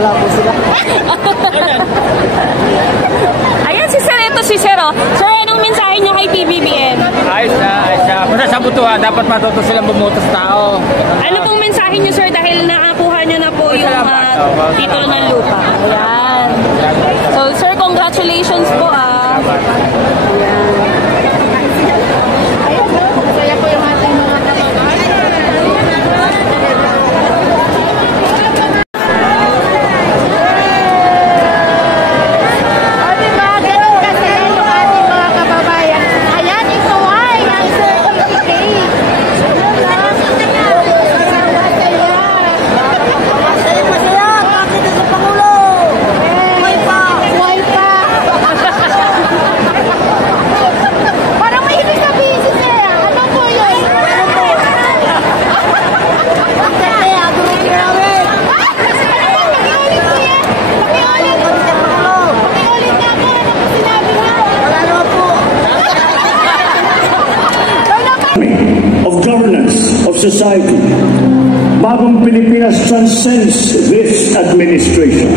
Bahala po sila. Ayan si Sir, ito si Sir. Oh. Sir, anong mensahe niyo kay PBBM? Ayos na, ayos na. Basta sa butuhan, dapat matuto silang bumuto sa tao. Ano pong mensahe niyo, Sir, dahil nakakuha niyo na po yung titulo ng lupa? Ayan. So, Sir, congratulations po. Ayan. Masaya po yung ating mga society. Bagong Pilipinas transcends this administration.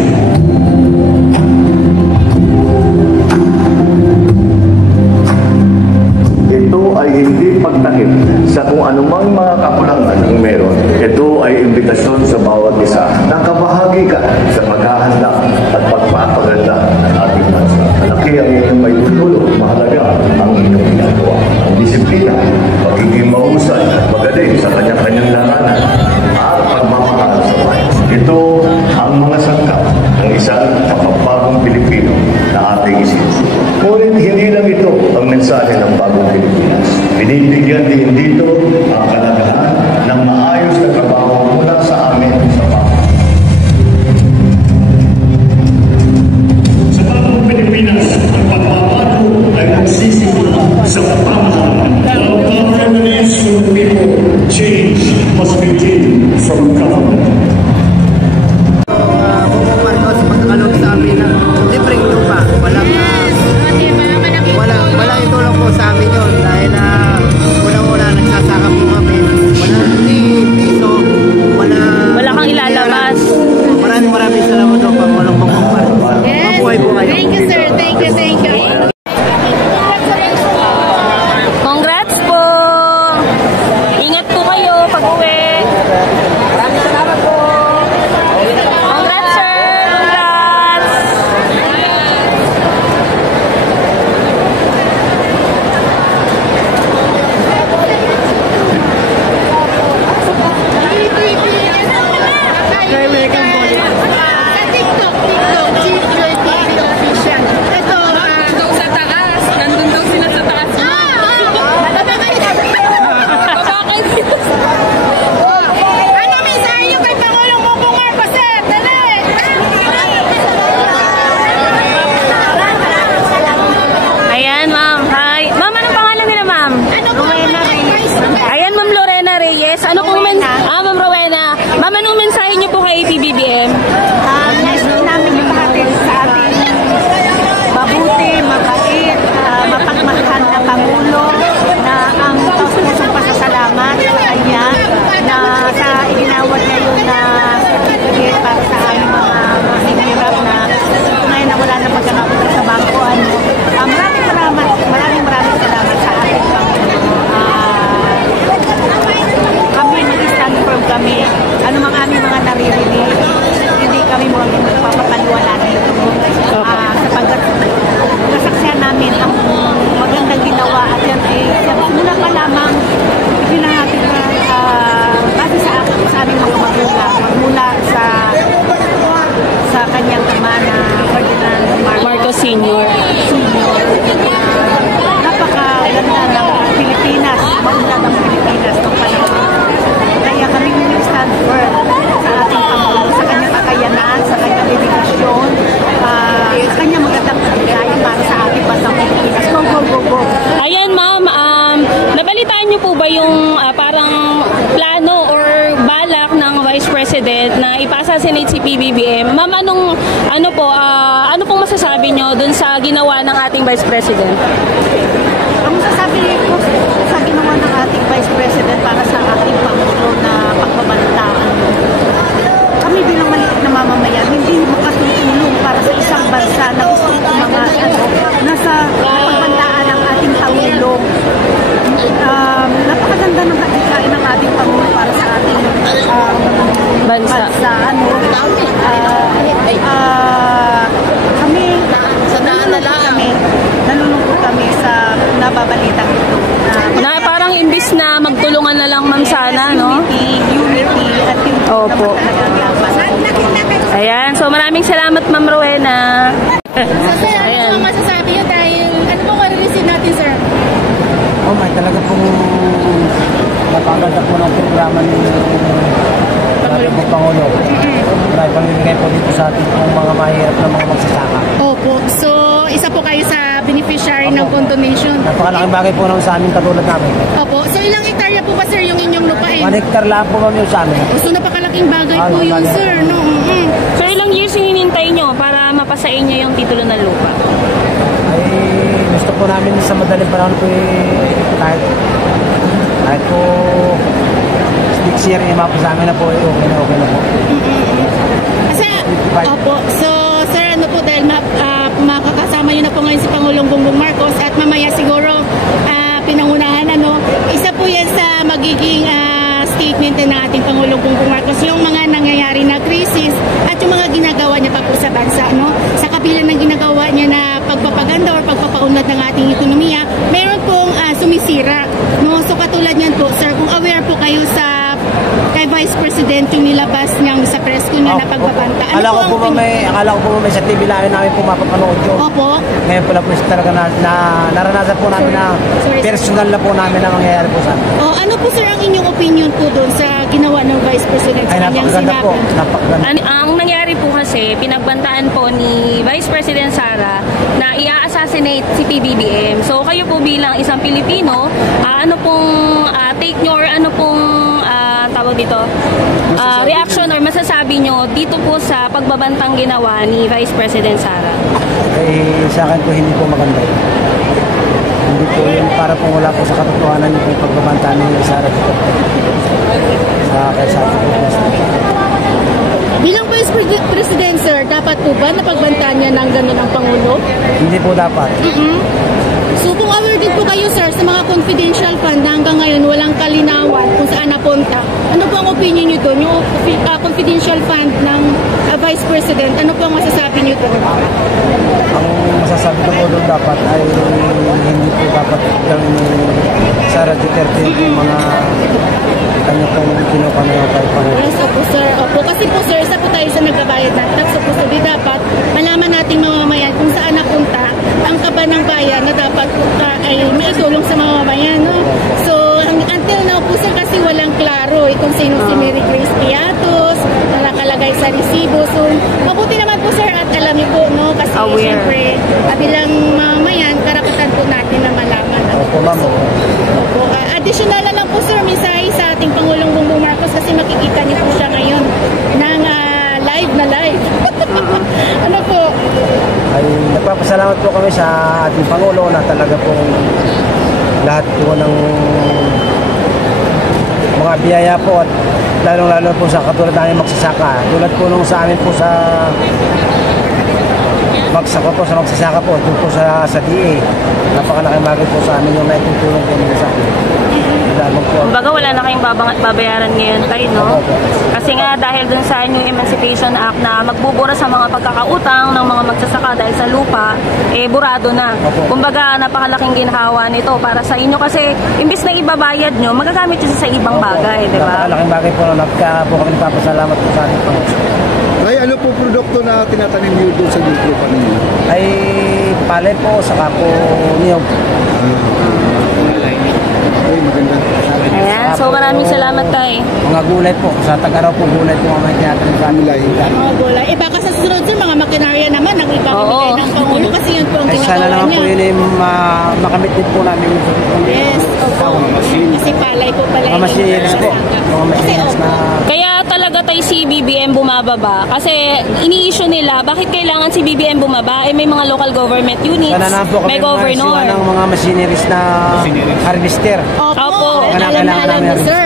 Ito ay hindi pagtakip sa kung anumang mga kakulangan ang meron. Ito ay imbitasyon sa bawat isa na kabahagi ka sa paghahanda at pagpapaganda ng ating bansa. Malaki ang inyong may tutulong, mahalaga ang inyong ginagawa. Ang disiplina, pagiging mahusay at magaling sa kanyang-kanyang larangan at pagmamahal sa bayan. Ito ang mga sangkap ng isang kapapagong Pilipino na ating isinusunod. Ngunit hindi lang ito ang mensahe ng bagong Pilipinas. Binibigyan din dito ang kalagahan ng maayos na trabaho mula sa amin sa pamamahay. Sa bagong Pilipinas, ang pagbabago ay nagsisimula sa pamamahay. Governance for the people, change must begin from government. Pagkakalog sa amin na libreng lupa, walang itulong po sa amin yun dahil unang-una nagsasaka po kami, walang piso, wala kang ilalabas. Maraming salamat po pang walang pangkumpara. Yes, thank you sir, thank you. Congrats po! Ingat po kayo pag-uwi. Maraming salamat po. Congrats, sir! Congrats! Sa TikTok, G-Joy TV official. Ito, Sa taas. Nandun daw sila sa taas. ano mensahe niyo kay Pangulong Bongbong Marcos, sir? Dali! Ayan, ma'am. Hi. Ma'am, anong pangalan nila, ma'am? Rowena Reyes. Ayan, ma'am Lorena Reyes. Ano pong Ma'am Rowena. Ma'am, anong mensahe niyo po kay PBBM? Nais namin yung pahatid sa ating mabuti, mabait, mapagmahal na Pangulo na ang pusong pasasalamat sa kanya na sa iginawad ngayon na certificate para sa aming mga hinirap na ngayon na wala na pagkakapunta sa bangko. Maraming salamat sa ating Pangulo. Kami mag-stand firm kami. Ano mang aming mga naririnig, hindi kami magpapapaliwala dito. Sapagkat nasaksihan namin ang magandang ginawa at yan ay mula pa lamang pinahati kasi sa aming mga magulang mula sa kanyang ama na Ferdinand Marcos Sr. Napakaganda ng Pilipinas, maunlad ng Pilipinas ng panahon. Kaya kami stand firm sa ating Pangulo, sa kanyang kakayanan, sa kanyang dedikasyon, sa kanyang magandang kagaya para sa ating bansang Pilipinas. Go! Ayan, ma'am. Nabalitaan niyo po ba yung parang plano or balak ng Vice President na ipasa sa Senate si PBBM? Ma'am, ano pong masasabi niyo dun sa ginawa ng ating Vice President? Ang masasabi ko sa ginawa ng ating Vice President para sa ating Pangulo na pagbabantaan, kami bilang maliit na mamamayan, hindi imbis na magtulungan na lang, ma'am, sana, no? Unity at yung Opo. Ayan, so maraming salamat, Ma'am Rowena. Sir, ano po masasabi nyo dahil ano po ma-receive natin, sir? Oh, may talaga pong napaganda po ng programa ni Pangulo. Marami pamimigay po dito sa ating mga mahirap na mga magsasaka. Opo. So, isa po kayo sa beneficiary ng condonation. Napakalaking bagay po naman sa amin katulad namin. Opo. So, ilang hektarya po ba, sir, yung inyong lupain? 1 hectare lang po ma'am yung sa amin. So, napakalaking bagay po yun, sir. No? So ilang years yung hinintay nyo para mapasain nyo yung titulo ng lupa? Ay gusto po namin sa madaling panahon po kahit po next year mapasama na po okay na po. Kasi, opo. So, sir, ano po, dahil makakasama nyo na po ngayon si Pangulong Bongbong Marcos at mamaya siguro pinangunahan, isa po yan sa magiging statement ng ating Pangulong Bongbong Marcos, yung mga nangyayari na krisis at yung mga ginagawa niya pa po sa bansa, sa kabilang ng ginagawa niya na pagpapaganda or pagpapaunlad ng ating ekonomiya, meron pong sumisira, So katulad niyan po, sir, kung aware po kayo sa kay Vice President yung nilabas niyang sa press ko niya na pagbabanta. Akala ko po may sa TV namin po mapapanood yun. Opo. Ngayon pala po talaga na naranasan po namin na personal na po namin na mangyayari po sa amin. Ano po, sir, ang inyong opinion po doon sa ginawa ng Vice President sa kanyang sinabi? Ang nangyari po kasi, pinagbantaan po ni Vice President Sara na i-assassinate si PBBM. So kayo po bilang isang Pilipino, ano pong take nyo or ano pong tawag dito, reaction or masasabi nyo dito po sa pagbabantang ginawa ni Vice President Sara? Sa akin po hindi po maganda. Hindi po yun para po wala po sa katotohanan yung pagbabanta ni Sara dito. Sa bilang Vice President, sir, dapat po ba napagbantaan niya ng ganun ang Pangulo? Hindi po dapat. So kung aware din po kayo, sir, sa mga confidential fund na hanggang ngayon walang kalinawan kung saan napunta, ano po ang opinion niyo doon? Yung confidential fund ng Vice President, ano po ang masasabi niyo doon? Ang masasabi ko po doon dapat ay hindi po dapat gawin ni Sara Duterte yung mga kanya pong kinuha na yung kahit paano. Yes, opo, sir. Opo, kasi po, sir, isa po tayo sa nagbabayad ng tax. So, di dapat malaman nating mamamayan kung saan napunta ang kaba ng bayan na dapat ay maitulong sa mamamayan, So, until now po, sir, kasi walang klaro kung sino si Mary Grace Piatos na nakalagay sa resibo. So, mabuti naman po, sir, at alam niyo po, kasi siyempre, bilang mamamayan, karapatan po natin na malaman. Opo, ma'am. Opo. Additional na lang po, sir, mensahe sa ating Pangulong Bongbong Marcos kasi makikita niyo po siya ngayon ng live na live. Ano po? Ay nagpapasalamat po kami sa ating Pangulo na talaga pong lahat po ng mga biyaya po at lalong-lalo po sa katulad namin magsasaka. Tulad po nung sa amin po sa magsasaka po doon po sa DA. Napakalaking bagay po sa amin yung naitutulong po nila sa amin. Kumbaga wala na kayong babayaran ngayon tayo, no? Kasi nga dahil dun sa New Emancipation Act na magbubura sa mga pagkakautang ng mga magsasaka dahil sa lupa, burado na. Kumbaga napakalaking ginhawa nito para sa inyo kasi imbis na ibabayad nyo, magagamit nyo sa ibang bagay, di ba? Napakalaking bagay po na po kami nagpapasalamat po sa ating Panginoon. Ay, ano po produkto na tinatanim niyo doon sa lupa ninyo? Ay palay po, saka po niyog. Ay, maganda. Ayan, so maraming salamat tayo. Mga gulay po, sa Tagaraw po gulay po mga tinatanim sa amin. Mga gulay. Baka sa susunod, sir, mga makinarya naman ang ipamimigay ng Pangulo kasi yun po ang ay, sana ginagawa naman niya. po yun ay makamit din po namin. Yes, opo. Kasi palay po pala. Mga machines po. Mga machines na... Kaya talaga tayo si BBM bumababa kasi ini-issue nila bakit kailangan si BBM bumaba may mga local government units, sana na po kami may governor ng mga machineries na harvester. Opo. Kailangan namin harvester.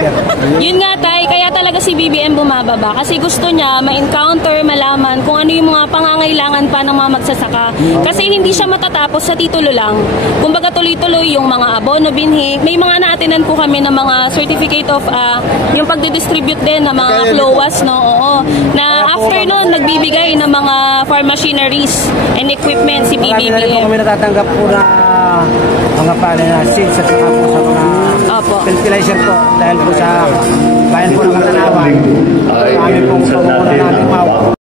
Yun nga tay, kaya talaga si BBM bumababa kasi gusto niya ma-encounter, malaman kung ano yung mga pangangailangan pa ng mga magsasaka. Kasi hindi siya matatapos sa titulo lang. Kumbaga tuloy-tuloy yung mga abono binhi. May mga naatinan po kami ng mga certificate of yung pagdidistribute din ng mga CLOAS, no? Oo. Na after nun, nagbibigay ng mga farm machineries and equipment si Marami na rin po BBM. kami natatanggap po na mga pala na seeds at saka po sa mga fertilizer po dahil po sa bayan po ng Katanawan. Kami pong pamumula namin